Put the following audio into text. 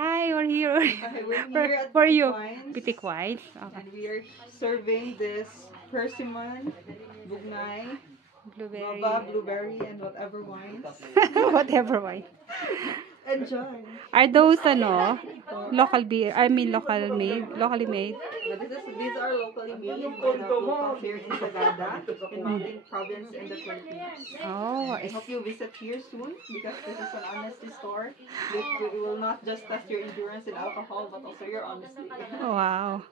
Hi, we're here. We're here at For Pitik you. Wines, Pitik wines. Okay. and we are serving this persimmon, bugnay, Blueberry. guava, blueberry, and whatever wines. Whatever wine. Enjoy! Are those local beer? I mean locally made. These are locally made by the locals here in Sagada, in Mountain Province in the Philippines. Oh, I hope you visit here soon because this is an honesty store. It will not just test your endurance in alcohol, but also your honesty. wow.